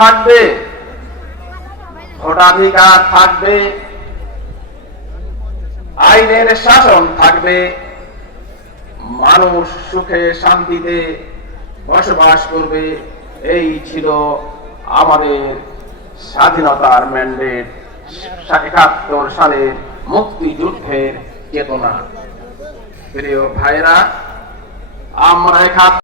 থাকবে, ভোটাধিকার থাকবে, আইনের শাসন থাকবে, মানুষ সুখে শান্তিতে বসবাস করবে। এই ছিল আমাদের স্বাধীনতার ম্যান্ডেট, ৭১ সালের মুক্তিযুদ্ধের চেতনা। প্রিয় ভাইরা, আমরা